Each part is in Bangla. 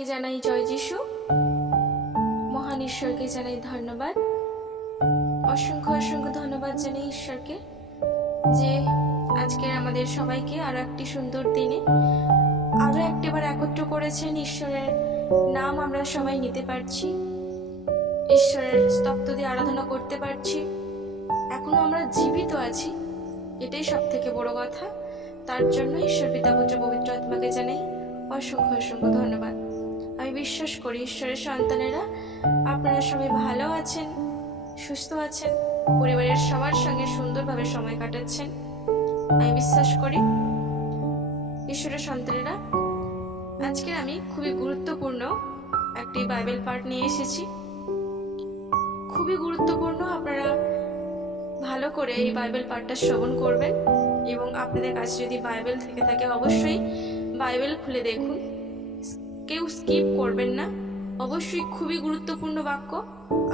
সবাইকে জানাই জয় যিশু। মহান ঈশ্বরকে জানাই ধন্যবাদ। অসংখ্য অসংখ্য ধন্যবাদ জানাই ঈশ্বরকে যে আজকের আমাদের সবাইকে আরও একটি সুন্দর দিনে আরও একটিবার একত্র করেছেন। ঈশ্বরের নাম আমরা সবাই নিতে পারছি। ঈশ্বরের স্তব্ধ দিয়ে আরাধনা করতে পারছি। এখনও আমরা জীবিত আছি, এটাই সব থেকে বড় কথা। তার জন্য ঈশ্বর পিতা, পুত্র, পবিত্র আত্মাকে জানাই অসংখ্য অসংখ্য ধন্যবাদ। আমি বিশ্বাস করি ঈশ্বরের সন্তানেরা। আপনারা সবাই ভালো আছেন, সুস্থ আছেন, পরিবারের সবার সঙ্গে সুন্দরভাবে সময় কাটাচ্ছেন। আমি বিশ্বাস করি ঈশ্বরের সন্তানেরা। আজকে আমি খুবই গুরুত্বপূর্ণ একটি বাইবেল পাঠ নিয়ে এসেছি। খুবই গুরুত্বপূর্ণ, আপনারা ভালো করে এই বাইবেল পাঠটা শ্রবণ করবেন এবং আপনাদের কাছে যদি বাইবেল থেকে থাকে, অবশ্যই বাইবেল খুলে দেখুন। কেউ স্কিপ করবেন না। অবশ্যই খুবই গুরুত্বপূর্ণ বাক্য।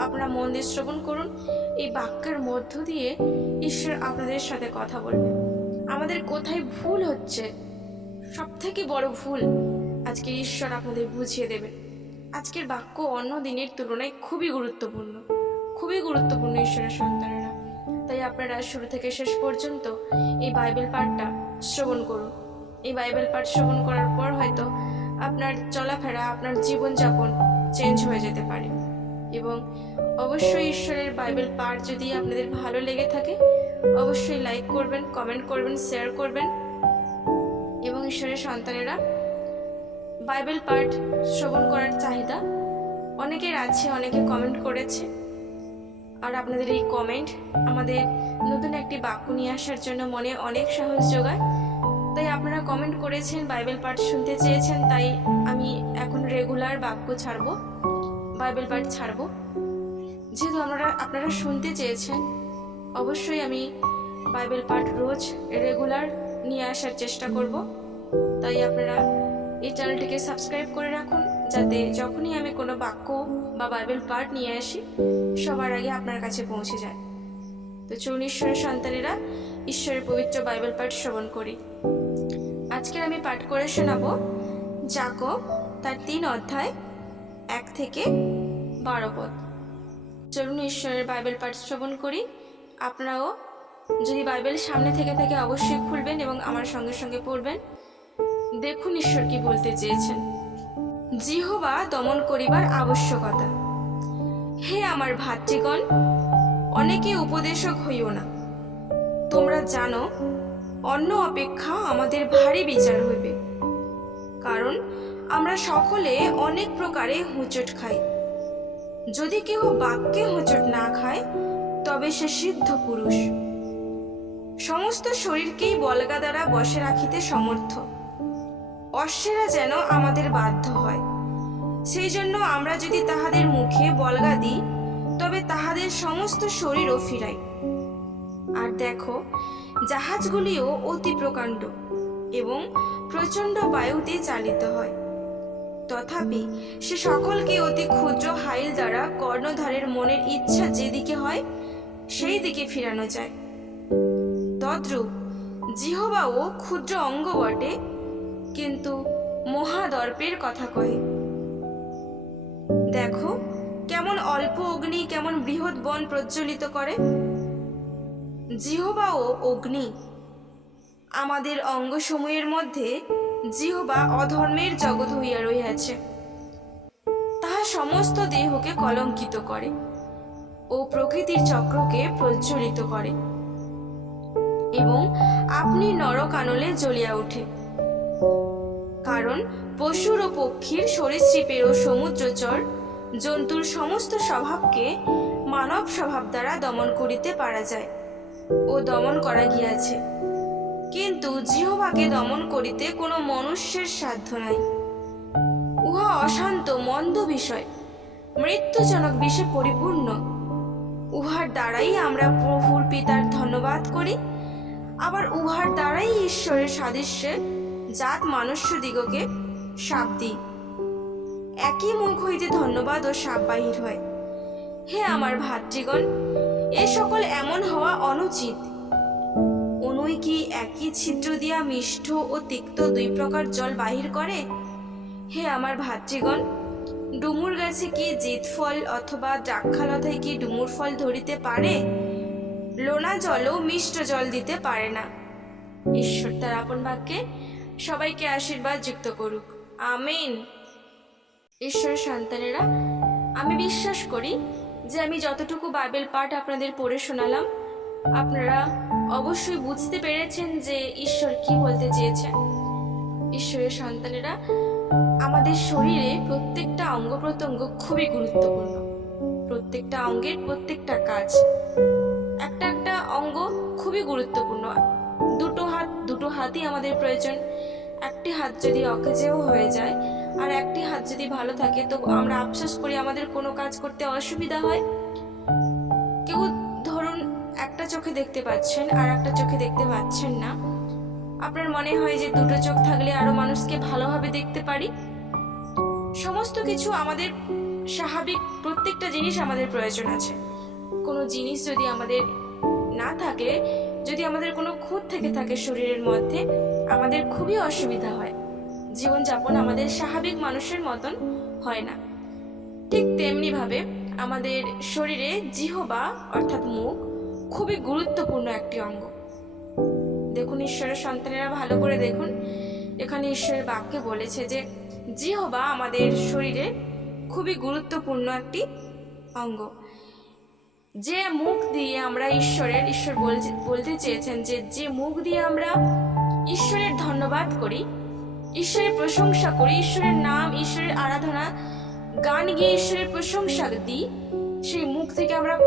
আপনারা মন দিয়ে শ্রবণ করুন। এই বাক্যের মধ্য দিয়ে ঈশ্বর আপনাদের সাথে কথা বলবে আমাদের কোথায় ভুল হচ্ছে? সব থেকে বড় ভুল আজকে ঈশ্বর আপনাদের বুঝিয়ে দেবেন। আজকের বাক্য অন্য দিনের তুলনায় খুবই গুরুত্বপূর্ণ। খুবই গুরুত্বপূর্ণ ঈশ্বরের সন্তানেরা। তাই আপনারা শুরু থেকে শেষ পর্যন্ত এই বাইবেল পাঠটা শ্রবণ করুন। এই বাইবেল পাঠ শ্রবণ করার পর হয়তো আপনার চলাফেরা, আপনার জীবনযাপন চেঞ্জ হয়ে যেতে পারে। এবং অবশ্যই ঈশ্বরের বাইবেল পাঠ যদি আপনাদের ভালো লেগে থাকে, অবশ্যই লাইক করবেন কমেন্ট করবেন শেয়ার করবেন। এবং ঈশ্বরের সন্তানেরা বাইবেল পাঠ শ্রবণ করার চাহিদা অনেকের আছে, অনেকে কমেন্ট করেছে। আর আপনাদের এই কমেন্ট আমাদের নতুন একটি বাক্য নিয়ে আসার জন্য মনে অনেক সাহস যোগায়। তাই আপনারা কমেন্ট করেছেন বাইবেল পাঠ শুনতে চেয়েছেন, তাই আমি এখন রেগুলার বাক্য ছাড়বো বাইবেল পাঠ ছাড়বো। যেহেতু আপনারা আপনারা শুনতে চেয়েছেন, অবশ্যই আমি বাইবেল পাঠ রোজ রেগুলার নিয়ে আসার চেষ্টা করব। তাই আপনারা এই চ্যানেলটিকে সাবস্ক্রাইব করে রাখুন, যাতে যখনই আমি কোনো বাক্য বা বাইবেল পাঠ নিয়ে আসি, সবার আগে আপনার কাছে পৌঁছে যায়। তো চলুন ঈশ্বরের সন্তানেরা, ঈশ্বরের পবিত্র বাইবেল পাঠ শ্রবণ করি। আমি পাঠ করে শোনাবো। জাকব তার তিন অধ্যায়, এক থেকে বারো পদ। চলুন ঈশ্বরের বাইবেল পাঠ শ্রবণ করি। আপনারাও যদি বাইবেল সামনে থেকে থেকে অবশ্যই খুলবেন এবং আমার সঙ্গে সঙ্গে পড়বেন। দেখুন ঈশ্বর কি বলতে চেয়েছেন। জিহবা দমন করিবার আবশ্যকতা। হে আমার ভাতৃগণ, অনেকে উপদেশক হইও না। তোমরা জানো অন্য অপেক্ষা আমাদের ভারী বিচার হইবে। কারণ আমরা সকলে অনেক প্রকারে হুঁচট খাই। যদি কেহ বাক্যে হোঁচট না খায়, তবে সে সিদ্ধ পুরুষ। সমস্ত শরীরকেই বলগা দ্বারা বসে রাখিতে সমর্থ। অশ্বেরা যেন আমাদের বাধ্য হয়। সেই জন্য আমরা যদি তাহাদের মুখে বলগা দিই, তবে তাহাদের সমস্ত শরীরও ফিরাই আর দেখো জাহাজগুলিও অতি প্রকাণ্ড এবং প্রচণ্ড বায়ুতে চালিত হয়। তথাপি সে সকলকে অতি ক্ষুদ্র হাইল দ্বারা কর্ণধারের মনের ইচ্ছা যেদিকে হয় সেই দিকে ফিরানো যায়। তদ্রূপ জিহবাও ক্ষুদ্র অঙ্গ বটে, কিন্তু মহাদর্পের কথা কহে দেখো, কেমন অল্প অগ্নি কেমন বৃহৎ বন প্রজ্বলিত করে। জিহবাও অগ্নি। আমাদের অঙ্গসমূহের মধ্যে জিহবা অধর্মের জগৎ হইয়া রহিয়াছে। তাহা সমস্ত দেহকে কলঙ্কিত করে ও প্রকৃতির চক্রকে প্রজ্বলিত করে এবং আপনি নরকানলে জ্বলিয়া ওঠে। কারণ পশুর ও পক্ষীর সরীসৃপের ও সমুদ্রচর জন্তুর সমস্ত স্বভাবকে মানব স্বভাব দ্বারা দমন করিতে পারা যায়। ও দমন করা গিয়াছে। কিন্তু জিহবাকে দমন করিতে কোনো মনুষ্যের সাধ্য নাই। উহা অশান্ত, মন্দ বিষয়। মৃত্যুজনক বিষে পরিপূর্ণ। উহার দ্বারাই আমরা প্রভুর পিতার ধন্যবাদ করি। আবার উহার দ্বারাই ঈশ্বরের সাদৃশ্যে জাত মানুষ্য দিগকে সাপ দিই। একই মুখ হইতে ধন্যবাদ ও সাপ বাহির হয়। হে আমার ভাতৃগণ এ সকল এমন হওয়া অনুচিত। অনুই কি একই ছিদ্র দিয়া মিষ্ট ও তিক্ত দুই প্রকার জল বাহির করে? হে আমার ভাতৃগণ, ডুমুর গাছে কি জিত ফল অথবা দ্রাক্ষালতায় কি ডুমুর ফল ধরিতে পারে? লোনা জলও মিষ্ট জল দিতে পারে না। ঈশ্বর তার আপন বাক্যে সবাইকে আশীর্বাদ যুক্ত করুক। আমিন। ঈশ্বর সন্তানেরা, আমি বিশ্বাস করি যে আমি যতটুকু বাইবেল পাঠ আপনাদের পড়ে শোনালাম, আপনারা অবশ্যই বুঝতে পেরেছেন যে ঈশ্বর কি বলতে চেয়েছেন। ঈশ্বরের সন্তানেরা আমাদের শরীরে প্রত্যেকটা অঙ্গ প্রত্যঙ্গ খুবই গুরুত্বপূর্ণ। প্রত্যেকটা অঙ্গের প্রত্যেকটা কাজ। একটা একটা অঙ্গ খুবই গুরুত্বপূর্ণ। দুটো হাত, দুটো হাতই আমাদের প্রয়োজন। একটি হাত যদি অকেজেও হয়ে যায় আর একটি হাত যদি ভালো থাকে, তো আমরা আফসোস করি আমাদের কোনো কাজ করতে অসুবিধা হয়? কেউ ধরুন একটা চোখে দেখতে পাচ্ছেন আর একটা চোখে দেখতে পাচ্ছেন না। আপনার মনে হয় যে দুটো চোখ থাকলে আরও মানুষকে ভালোভাবে দেখতে পারি? সমস্ত কিছু আমাদের স্বাভাবিক প্রত্যেকটা জিনিস আমাদের প্রয়োজন আছে। কোনো জিনিস যদি আমাদের না থাকে, যদি আমাদের কোনো খুঁত থেকে থাকে শরীরের মধ্যে, আমাদের খুবই অসুবিধা হয়। জীবনযাপন আমাদের স্বাভাবিক মানুষের মতন হয় না। ঠিক তেমনিভাবে আমাদের শরীরে জিহবা, অর্থাৎ মুখ, খুবই গুরুত্বপূর্ণ একটি অঙ্গ। দেখুন, ঈশ্বরের সন্তানেরা ভালো করে দেখুন। এখানে ঈশ্বরের বাক্যে বলেছে যে, জিহবা আমাদের শরীরে খুবই গুরুত্বপূর্ণ একটি অঙ্গ। যে মুখ দিয়ে আমরা ঈশ্বরের, ঈশ্বর বলতে চেয়েছেন যে যে মুখ দিয়ে আমরা ঈশ্বরের ধন্যবাদ করি ঈশ্বরের প্রশংসা করি, ঈশ্বরের নাম, ঈশ্বরের আরাধনা। গান গিয়ে ঈশ্বরের প্রশংসা দিই। সেই মুখ থেকে আমরা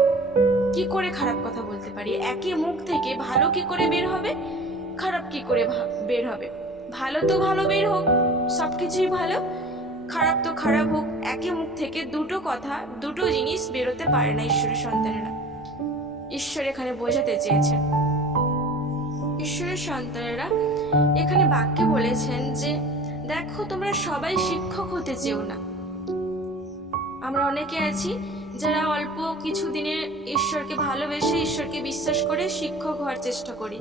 কি করে খারাপ কথা বলতে পারি? একই মুখ থেকে ভালো কি করে বের হবে? খারাপ কি করে বের হবে? ভালো তো ভালো বের হোক, সব কিছুই ভালো। খারাপ তো খারাপ হোক একই মুখ থেকে দুটো কথা, দুটো জিনিস বেরোতে পারে না ঈশ্বরের সন্তানেরা। ঈশ্বর এখানে বোঝাতে চেয়েছেন। ঈশ্বরের সন্তানেরা এখানে বাক্যে বলেছেন যে, দেখো, তোমরা সবাই শিক্ষক হতে চেও না। আমরা অনেকে আছি যারা অল্প কিছু দিনের ঈশ্বরকে ভালোবেসে ঈশ্বরকে বিশ্বাস করে শিক্ষক হওয়ার চেষ্টা করি,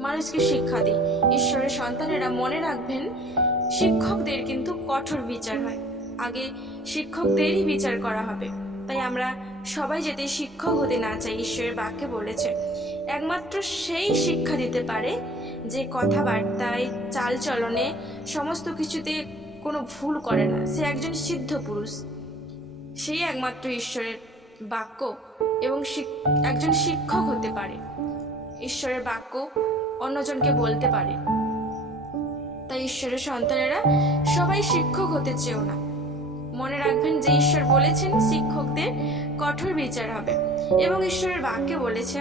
মানুষকে শিক্ষা দিই। ঈশ্বরের সন্তানেরা মনে রাখবেন, শিক্ষকদের কিন্তু কঠোর বিচার হয়। আগে শিক্ষকদেরই বিচার করা হবে। তাই আমরা সবাই যাতে শিক্ষক হতে না চাই, ঈশ্বরের বাক্যে বলেছে, একমাত্র সেই শিক্ষা দিতে পারে যে কথাবার্তায়, চালচলনে সমস্ত কিছুতে কোনো ভুল করে না। সে একজন সিদ্ধ পুরুষ। সেই একমাত্র ঈশ্বরের বাক্য এবং একজন শিক্ষক হতে পারে। ঈশ্বরের বাক্য অন্যজনকে বলতে পারে। তাই ঈশ্বরের সন্তানেরা সবাই শিক্ষক হতে চেয়েও না। মনে রাখবেন যে ঈশ্বর বলেছেন শিক্ষকদের কঠোর বিচার হবে। এবং ঈশ্বরের বাক্যে বলেছে,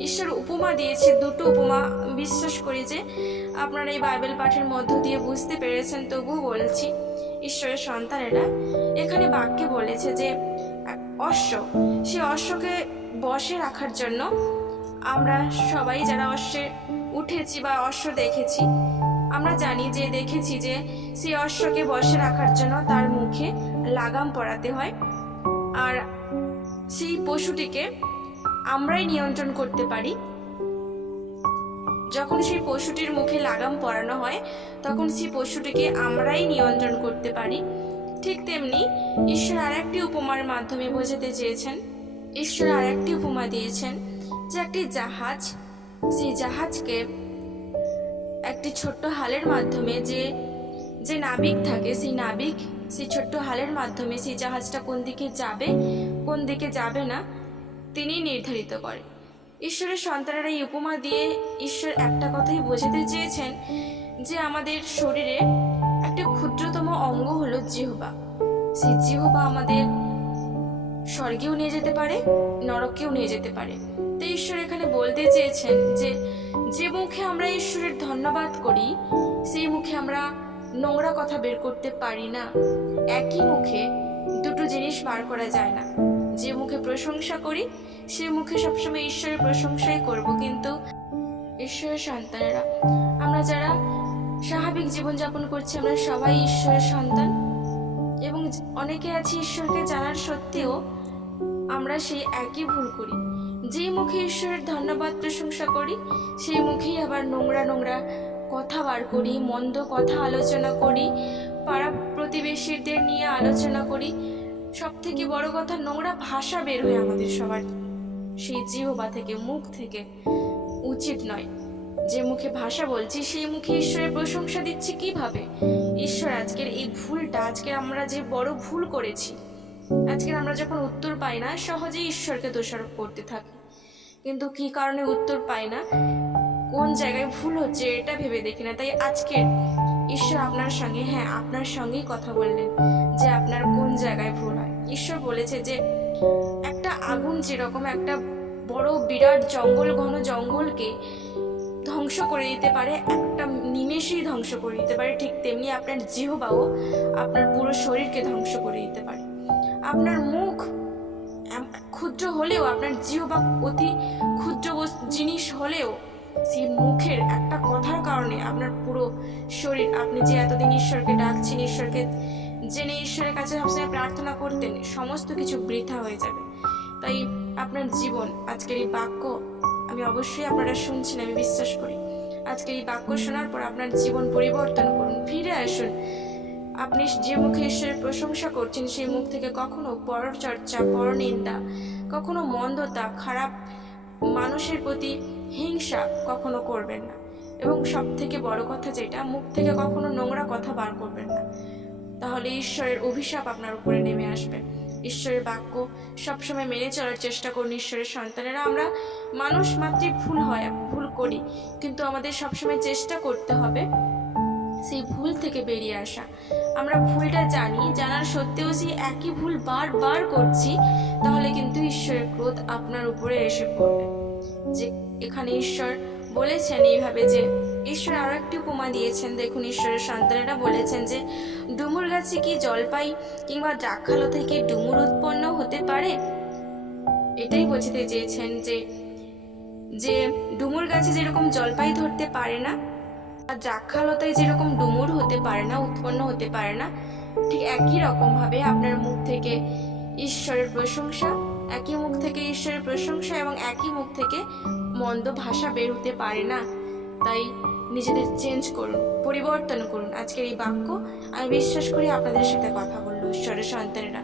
ঈশ্বর উপমা দিয়েছে, দুটো উপমা। বিশ্বাস করি যে আপনারা এই বাইবেল পাঠের মধ্য দিয়ে বুঝতে পেরেছেন, তবুও বলছি, ঈশ্বরের সন্তানেরা এখানে বাক্যে বলেছে যে, অশ্ব, সে অশ্বকে বসে রাখার জন্য আমরা সবাই যারা অশ্বে উঠেছি বা অশ্ব দেখেছি, আমরা জানি যে, দেখেছি যে সেই অশ্বকে বসে রাখার জন্য তার মুখে লাগাম পরাতে হয়। আর সেই পশুটিকে আমরাই নিয়ন্ত্রণ করতে পারি। যখন সেই পশুটির মুখে লাগাম পরানো হয়, তখন সেই পশুটিকে আমরাই নিয়ন্ত্রণ করতে পারি। ঠিক তেমনি ঈশ্বর আরেকটি উপমার মাধ্যমে বোঝাতে চেয়েছেন। ঈশ্বর আরেকটি উপমা দিয়েছেন যে একটি জাহাজ, সেই জাহাজকে একটি ছোট্ট হালের মাধ্যমে যে যে নাবিক থাকে, সেই নাবিক সেই ছোট্ট হালের মাধ্যমে সেই জাহাজটা কোন দিকে যাবে, কোন দিকে যাবে না তিনি নির্ধারিত করে। ঈশ্বরের সন্তানেরা এই উপমা দিয়ে ঈশ্বর একটা কথাই বোঝাতে চেয়েছেন যে আমাদের শরীরে একটা ক্ষুদ্রতম অঙ্গ হলো জিহবা। সেই জিহবা আমাদের স্বর্গেও নিয়ে যেতে পারে, নরকেও নিয়ে যেতে পারে। তো ঈশ্বর এখানে বলতে চেয়েছেন যে যে মুখে আমরা ঈশ্বরের ধন্যবাদ করি, সেই মুখে আমরা নোংরা কথা বের করতে পারি না। একই মুখে দুটো জিনিস বার করা যায় না। যে মুখে প্রশংসা করি, সে মুখে সবসময় ঈশ্বরের প্রশংসাই করব। কিন্তু ঈশ্বরের সন্তানেরা, আমরা যারা স্বাভাবিক জীবনযাপন করছি, আমরা সবাই ঈশ্বরের সন্তান। এবং অনেকে আছে ঈশ্বরকে জানার সত্ত্বেও আমরা সেই একই ভুল করি। যেই মুখে ঈশ্বরের ধন্যবাদ প্রশংসা করি, সেই মুখেই আবার নোংরা নোংরা কথা বার করি, মন্দ কথা আলোচনা করি, পাড়া প্রতিবেশীদের নিয়ে আলোচনা করি। সব থেকে বড় কথা, নোংরা ভাষা বের হয় আমাদের সবার। সেই জিহবা থেকে, মুখ থেকে। উচিত নয়। যে মুখে ভাষা বলছি, সেই মুখে ঈশ্বরের প্রশংসা দিচ্ছি কীভাবে? ঈশ্বর, আজকের এই ভুলটা, আজকে আমরা যে বড় ভুল করেছি, আজকে আমরা যখন উত্তর পাই না, সহজেই ঈশ্বরকে দোষারোপ করতে থাকি। কিন্তু কি কারণে উত্তর পাই না? কোন জায়গায় ভুল হচ্ছে এটা ভেবে দেখি না। তাই আজকে ঈশ্বর আপনার সঙ্গে হ্যাঁ আপনার সঙ্গেই কথা বললেন যে আপনার কোন জায়গায় ভুল হয়। ঈশ্বর বলেছে যে একটা আগুন যেরকম একটা বড় বিরাট জঙ্গল, ঘন জঙ্গলকে ধ্বংস করে দিতে পারে, একটা নিমেষেই ধ্বংস করে দিতে পারে, ঠিক তেমনি আপনার জিহবাও আপনার পুরো শরীরকে ধ্বংস করে দিতে পারে। আপনার মুখ ক্ষুদ্র হলেও, আপনার জিহবা অতি ক্ষুদ্র জিনিস হলেও সেই মুখের একটা কথার কারণে আপনার পুরো শরীর, আপনি যে এতদিন ঈশ্বরকে ডাকছেন, ঈশ্বরকে জেনে ঈশ্বরের কাছে সবসময় প্রার্থনা করতেন, সমস্ত কিছু বৃথা হয়ে যাবে। তাই আপনার জীবন, আজকের এই বাক্য আমি অবশ্যই আপনারা শুনছেন, আমি বিশ্বাস করি। আজকের এই বাক্য শোনার পর আপনার জীবন পরিবর্তন করুন, ফিরে আসুন। আপনি যে মুখে ঈশ্বরের প্রশংসা করছেন, সেই মুখ থেকে কখনো পরচর্চা, পরনিন্দা, কখনো মন্দতা, খারাপ মানুষের প্রতি হিংসা কখনো করবেন না। এবং সব থেকে বড় কথা যেটা, মুখ থেকে কখনো নোংরা কথা বার করবেন না। তাহলে ঈশ্বরের অভিশাপ আপনার উপরে নেমে আসবে। ঈশ্বরের বাক্য, সবসময় মেনে চলার চেষ্টা করুন ঈশ্বরের সন্তানেরা। আমরা মানুষ মাত্রই ভুল হয়, ভুল করি। কিন্তু আমাদের সবসময় চেষ্টা করতে হবে সেই ভুল থেকে বেরিয়ে আসা। আমরা ভুলটা জানি, জানার সত্ত্বেও যে একই ভুল বারবার করছি, তাহলে কিন্তু ঈশ্বরের ক্রোধ আপনার উপরে এসে পড়বে। যে এখানে ঈশ্বর বলেছেন এইভাবে যে ঈশ্বর আরও একটি উপমা দিয়েছেন। দেখুন, ঈশ্বরের সন্তানেরা বলেছেন যে, ডুমুর গাছে কি জলপাই কিংবা দ্রাক্ষালো থেকে ডুমুর উৎপন্ন হতে পারে? এটাই বোঝাতে চেয়েছেন যে যে ডুমুর গাছে যেরকম জলপাই ধরতে পারে না, আর দ্রাক্ষালতায় যেরকম ডুমুর হতে পারে না, উৎপন্ন হতে পারে না, ঠিক একই রকমভাবে আপনার মুখ থেকে ঈশ্বরের প্রশংসা একই মুখ থেকে ঈশ্বরের প্রশংসা এবং একই মুখ থেকে মন্দ ভাষা বের হতে পারে না। তাই নিজেদের চেঞ্জ করুন, পরিবর্তন করুন। আজকের এই বাক্য আমি বিশ্বাস করি আপনাদের সাথে কথা বলল ঈশ্বরের সন্তানেরা।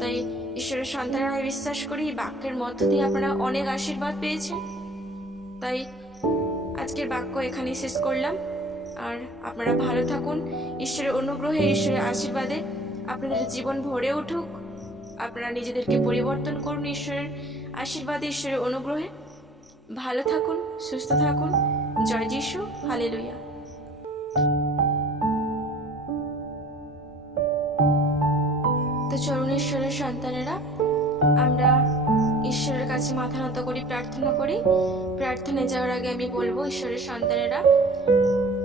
তাই ঈশ্বরের সন্তানেরা আমি বিশ্বাস করি এই বাক্যের মধ্য দিয়ে আপনারা অনেক আশীর্বাদ পেয়েছেন। তাই আজকের বাক্য এখানেই শেষ করলাম। আর আপনারা ভালো থাকুন। ঈশ্বরের অনুগ্রহে, ঈশ্বরের আশীর্বাদে আপনাদের জীবন ভরে উঠুক। আপনারা নিজেদেরকে পরিবর্তন করুন ঈশ্বরের আশীর্বাদে ঈশ্বরের অনুগ্রহে। ভালো থাকুন, সুস্থ থাকুন। জয় যিশু, হালেলুয়া। তো চরণ ঈশ্বরের সন্তানেরা, আমরা ঈশ্বরের কাছে মাথা নত করি, প্রার্থনা করি। প্রার্থনায় যাওয়ার আগে আমি বলব, ঈশ্বরের সন্তানেরা,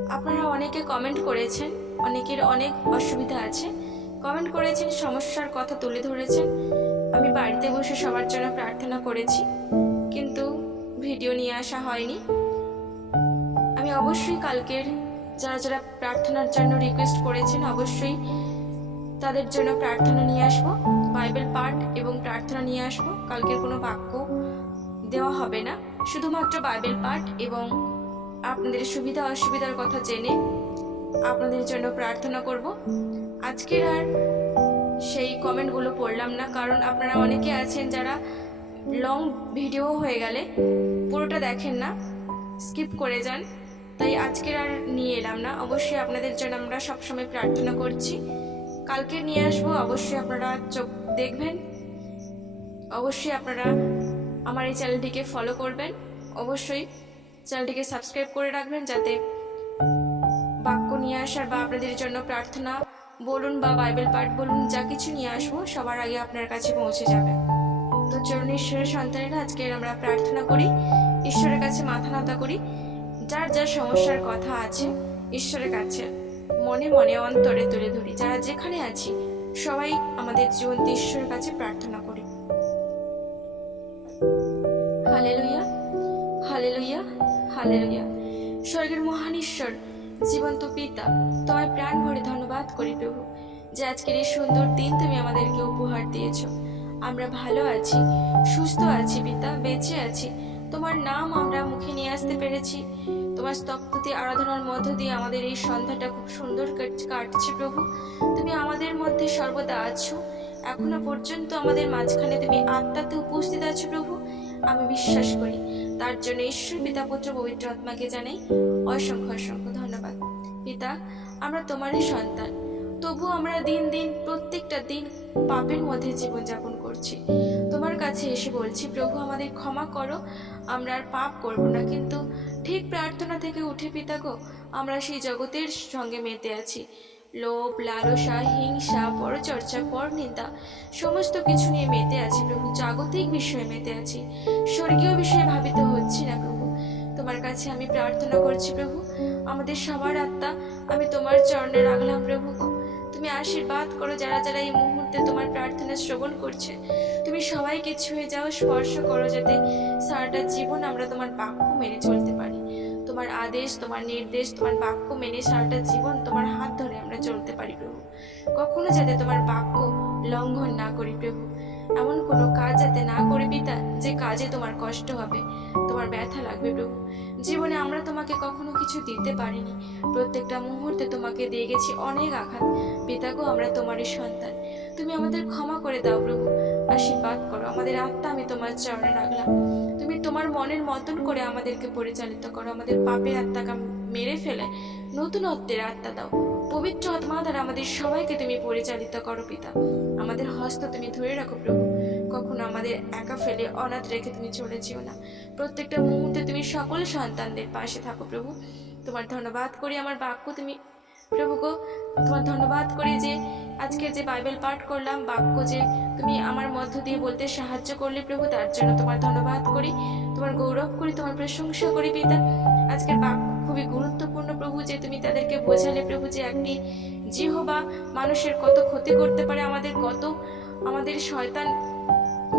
আপনারা অনেকে কমেন্ট করেছেন, অনেকের অনেক অসুবিধা আছে। কমেন্ট করেছেন, সমস্যার কথা তুলে ধরেছেন। আমি বাড়িতে বসে সবার জন্য প্রার্থনা করেছি, কিন্তু ভিডিও নিয়ে আসা হয়নি। আমি অবশ্যই কালকের যারা যারা প্রার্থনার জন্য রিকোয়েস্ট করেছেন, অবশ্যই তাদের জন্য প্রার্থনা নিয়ে আসব। বাইবেল পাঠ এবং প্রার্থনা নিয়ে আসব। কালকের কোনো বাক্য দেওয়া হবে না। শুধুমাত্র বাইবেল পাঠ এবং আপনাদের সুবিধা অসুবিধার কথা জেনে আপনাদের জন্য প্রার্থনা করব। আজকের আর সেই কমেন্টগুলো পড়লাম না, কারণ আপনারা অনেকে আছেন যারা লং ভিডিও হয়ে গেলে পুরোটা দেখেন না, স্কিপ করে যান। তাই আজকের আর নিয়ে এলাম না। অবশ্যই আপনাদের জন্য আমরা সবসময় প্রার্থনা করছি। কালকে নিয়ে আসব, অবশ্যই আপনারা চোখ দেখবেন। অবশ্যই আপনারা আমার এই চ্যানেলটিকে ফলো করবেন। অবশ্যই চ্যানেলটিকে সাবস্ক্রাইব করে রাখবেন যাতে নিয়ে আসার বা আপনাদের জন্য প্রার্থনা, বলুন বা বাইবেল পাঠ বলুন, যা কিছু নিয়ে আসব, সবার আগে আপনার কাছে পৌঁছে যাবে। তো চরণ ঈশ্বরের সন্তানেরা আজকে আমরা প্রার্থনা করি, ঈশ্বরের কাছে মাথা নত করি। যার যার সমস্যার কথা আছে, ঈশ্বরের কাছে মনে মনে, অন্তরে তুলে ধরি। যারা যেখানে আছি, সবাই আমাদের জীবন্ত ঈশ্বরের কাছে প্রার্থনা করি। হালেলুয়া হালেলুয়া হালেলুয়া। স্বর্গের মহান ঈশ্বর জীবন্ত পিতা, তোমায় প্রাণ ভরে ধন্যবাদ করি প্রভু, যে আজকের এই সুন্দর দিন তুমি আমাদেরকে উপহার দিয়েছ। আমরা ভালো আছি, সুস্থ আছি পিতা, বেঁচে আছি। তোমার নাম আমরা মুখে নিয়ে আসতে পেরেছি। তোমার স্তব্ধতি আরাধনার মধ্য দিয়ে আমাদের এই সন্ধ্যাটা খুব সুন্দর কাট- কাটছে প্রভু। তুমি আমাদের মধ্যে সর্বদা আছো। এখনও পর্যন্ত আমাদের মাঝখানে তুমি আত্মাতে উপস্থিত আছো প্রভু। আমি বিশ্বাস করি, তার জন্য ঈশ্বর, পিতা, পুত্র, পবিত্র আত্মাকে জানাই অসংখ্য অসংখ্য ধন্যবাদ। পিতা, আমরা তোমারই সন্তান। তবু আমরা দিন দিন, প্রত্যেকটা দিন পাপের মধ্যে জীবনযাপন করছি। তোমার কাছে এসে বলছি, প্রভু, আমাদের ক্ষমা করো, আমরা আর পাপ করব না। কিন্তু ঠিক প্রার্থনা থেকে উঠে পিতা গো, আমরা সেই জগতের সঙ্গে মেতে আছি। লোভ, লালসা, হিংসা, পরচর্চা, পরনিন্দা, সমস্ত কিছু নিয়ে মেতে আছি প্রভু। জাগতিক বিষয়ে মেতে আছি। স্বর্গীয় বিষয়ে ভাবিত হচ্ছি না প্রভু। তোমার কাছে আমি প্রার্থনা করছি প্রভু আমাদের সবার আত্মা, আমি তোমার চরণে রাখলাম প্রভু তুমি আশীর্বাদ করো যারা যারা এই মুহূর্তে তোমার প্রার্থনা শ্রবণ করছে। তুমি সবাইকে ছুঁয়ে যাও, স্পর্শ করো যাতে সারাটা জীবন আমরা তোমার বাক্য মেনে চলতে পারি। তোমার আদেশ, তোমার নির্দেশ, তোমার বাক্য মেনে সারাটা জীবন তোমার হাত ধরে আমরা চলতে পারি প্রভু। কখনো যাতে তোমার বাক্য লঙ্ঘন না করি প্রভু। এমন কোনো কাজ যাতে না করি পিতা যে কাজে তোমার কষ্ট হবে। তোমার ব্যথা লাগবে প্রভু। জীবনে আমরা তোমাকে কখনো কিছু দিতে পারিনি। প্রত্যেকটা মুহূর্তে তোমাকে দিয়ে গেছি অনেক আঘাত। পিতাগো, আমরা তোমারই সন্তান। তুমি আমাদের ক্ষমা করে দাও প্রভু। আশীর্বাদ করো। আমাদের আত্মা, আমি তোমার চরণে রাখলাম। তুমি তোমার মনের মতন করে আমাদেরকে পরিচালিত করো। আমাদের পাপের আত্মাকে মেরে ফেলে। নতুনত্বের আত্মা দাও। পবিত্র আত্মা দ্বারা আমাদের সবাইকে তুমি পরিচালিত করো, পিতা। আমাদের হস্ত তুমি ধরে রাখো, প্রভু। কখনো আমাদের একা ফেলে, অনাথ রেখে তুমি চলে যেও না। প্রত্যেকটা মুহূর্তে তুমি সকল সন্তানদের পাশে থাকো, প্রভু। তোমার ধন্যবাদ করি আমার বাক্য তুমি, প্রভু গো। তোমার ধন্যবাদ করি যে আজকে যে বাইবেল পাঠ করলাম, বাক্য যে তুমি আমার মধ্য দিয়ে বলতে সাহায্য করলে, প্রভু, তার জন্য তোমার ধন্যবাদ করি। তোমার গৌরব করি, তোমার প্রশংসা করি, পিতা। আজকের বাক্য খুবই গুরুত্বপূর্ণ প্রভু যে তুমি তাদেরকে বোঝালে প্রভু যে একটি জিহবা মানুষের কত ক্ষতি করতে পারে, আমাদের কত আমাদের শয়তান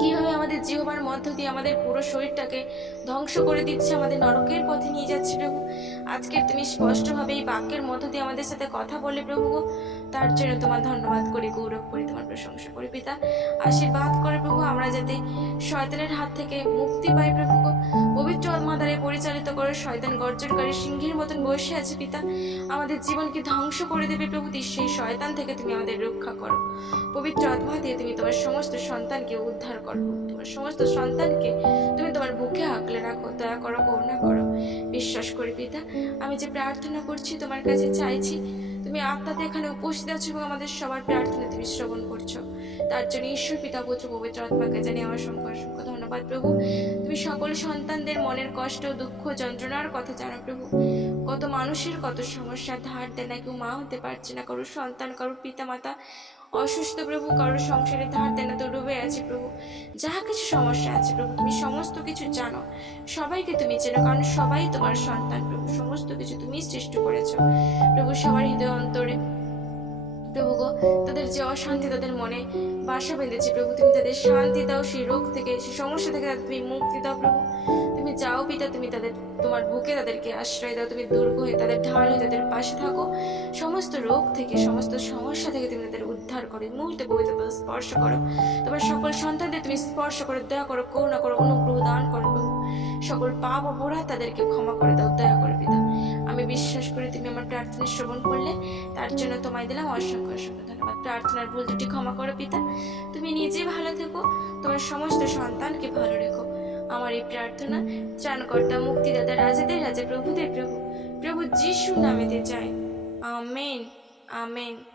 কীভাবে আমাদের জিহবার মধ্য দিয়ে আমাদের পুরো শরীরটাকে ধ্বংস করে দিচ্ছে আমাদের নরকের পথে নিয়ে যাচ্ছে প্রভু? আজকে তুমি স্পষ্টভাবে এই বাক্যের মধ্য দিয়ে আমাদের সাথে কথা বলে প্রভু তার জন্য তোমার ধন্যবাদ করি, গৌরব করি, তোমার প্রশংসা করি পিতা। আশীর্বাদ করে প্রভু, আমরা যাতে শয়তানের হাত থেকে মুক্তি পাই প্রভু পবিত্র আত্মা দ্বারা পরিচালিত করে, শয়তান গর্জনকারী সিংহের মতন বসে আছে পিতা। আমাদের জীবনকে ধ্বংস করে দেবে প্রভু সেই শয়তান থেকে তুমি আমাদের রক্ষা করো। পবিত্র আত্মা দিয়ে তুমি তোমার সমস্ত সন্তানকে উদ্ধার করো তোমার সমস্ত সন্তানকে তুমি তোমার বুকে আঁকলে রাখো, দয়া করো, করুণা করো। বিশ্বাস করি পিতা, আমি যে প্রার্থনা করছি তোমার কাছে চাইছি, তুমি আত্মাতে এখানে উপস্থিত আছো এবং আমাদের সবার প্রার্থনা তুমি শ্রবণ করছ। তার জন্য ঈশ্বর, পিতা, পুত্র, পবিত্র আত্মাকে জানি আমার অসংখ্য ধন্যবাদ প্রভু। তুমি সকল সন্তানদের মনের কষ্ট, দুঃখ, যন্ত্রণার কথা জানো প্রভু। কত মানুষের কত সমস্যা ধার দেয় না, কেউ মা হতে পারছে না কারোর সন্তান কারোর পিতা মাতা অসুস্থ প্রভু কারোর সংসারে ধার দেয় না তো ডুবে আছে প্রভু। যাহা কিছু সমস্যা আছে প্রভু, তুমি সমস্ত কিছু জানো। সবাইকে তুমি চেনো, কারণ সবাই তোমার সন্তান প্রভু। সমস্ত কিছু তুমি সৃষ্টি করেছ। প্রভু, সবার হৃদয় অন্তরে প্রভু গো, তাদের যে অশান্তি তাদের মনে বাসা বেঁধেছে প্রভু। তুমি তাদের শান্তি দাও, সেই রোগ থেকে, সেই সমস্যা থেকে তুমি মুক্তি দাও প্রভু। তুমি যাও পিতা, তুমি তাদের, তোমার বুকে তাদেরকে আশ্রয় দাও, তুমি দুর্গ হয়ে তাদের ঢাল হয়ে তাদের পাশে থাকো। সমস্ত রোগ থেকে, সমস্ত সমস্যা থেকে তুমি তাদের উদ্ধার করো মুহূর্তে পদ স্পর্শ করো। তোমার সকল সন্তানদের তুমি স্পর্শ করো, দয়া করো, করুণা করো, অনুগ্রহ দান করো সকল পাপ অপরাধ তাদেরকে ক্ষমা করে দাও, দয়া করে পিতা। আমি বিশ্বাস করি তুমি আমার প্রার্থনা শ্রবণ করলে, তার জন্য তোমায় দিলাম অসংখ্য অসংখ্য ধন্যবাদ। প্রার্থনার ভুল ত্রুটি ক্ষমা করো পিতা। তুমি নিজে ভালো থেকো, তোমার সমস্ত সন্তানকে ভালো রেখো। আমার এই প্রার্থনা ত্রাণকর্তা মুক্তিদাতা রাজাদের রাজা প্রভুদের প্রভু প্রভু যিশু নামেতে চাই। আমেন আমেন।